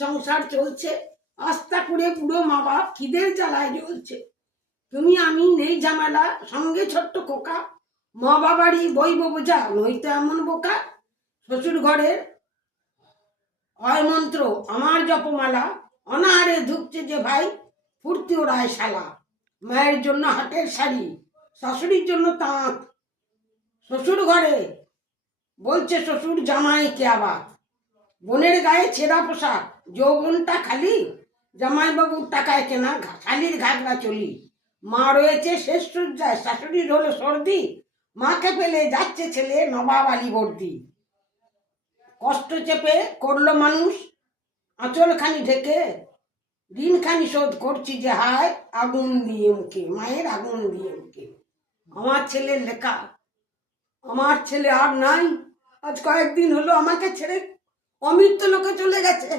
সংসার চলছে, আস্তা করে পুরো মা বাপ খিদের জ্বালায় জ্বলছে। তুমি আমি নেই ঝামেলা, সঙ্গে ছোট্ট খোকা, মা বাবারই বইব বোঝা, নইতো এমন বোকা। শ্বশুর ঘরের হয় মন্ত্র আমার জপমালা, অনাহারে ধুকছে যে ভাই, ফুর্তি ওড়ায় শালা। মায়ের জন্য হাটের শাড়ি, শাশুড়ির জন্য তাঁত, শ্বশুর ঘরে বলছে শ্বশুর জামাইকে আবার, বোনের গায়ে ছেঁড়া পোশাক, যৌবনটা খালি, জামাইবাবুর টাকায় কেনা শালির ঘাগরা চলি। মা রয়েছে শেষ সজ্জায়, শাশুড়ির হলো সর্দি, মাকে পেলে যাচ্ছে ছেলে নবাব আলী বর্দি। কষ্ট চেপে করলো মানুষ আঁচলখানি ঢেকে, ঋণখানি শোধ করছি যে হায় আগুন দিয়ে মুখে, মায়ের আগুন দিয়ে মুখে। আমার ছেলের লেখা, আমার ছেলে আর নাই, আজ কয়েকদিন হলো আমাকে ছেড়ে অমৃত লোকে চলে গেছে।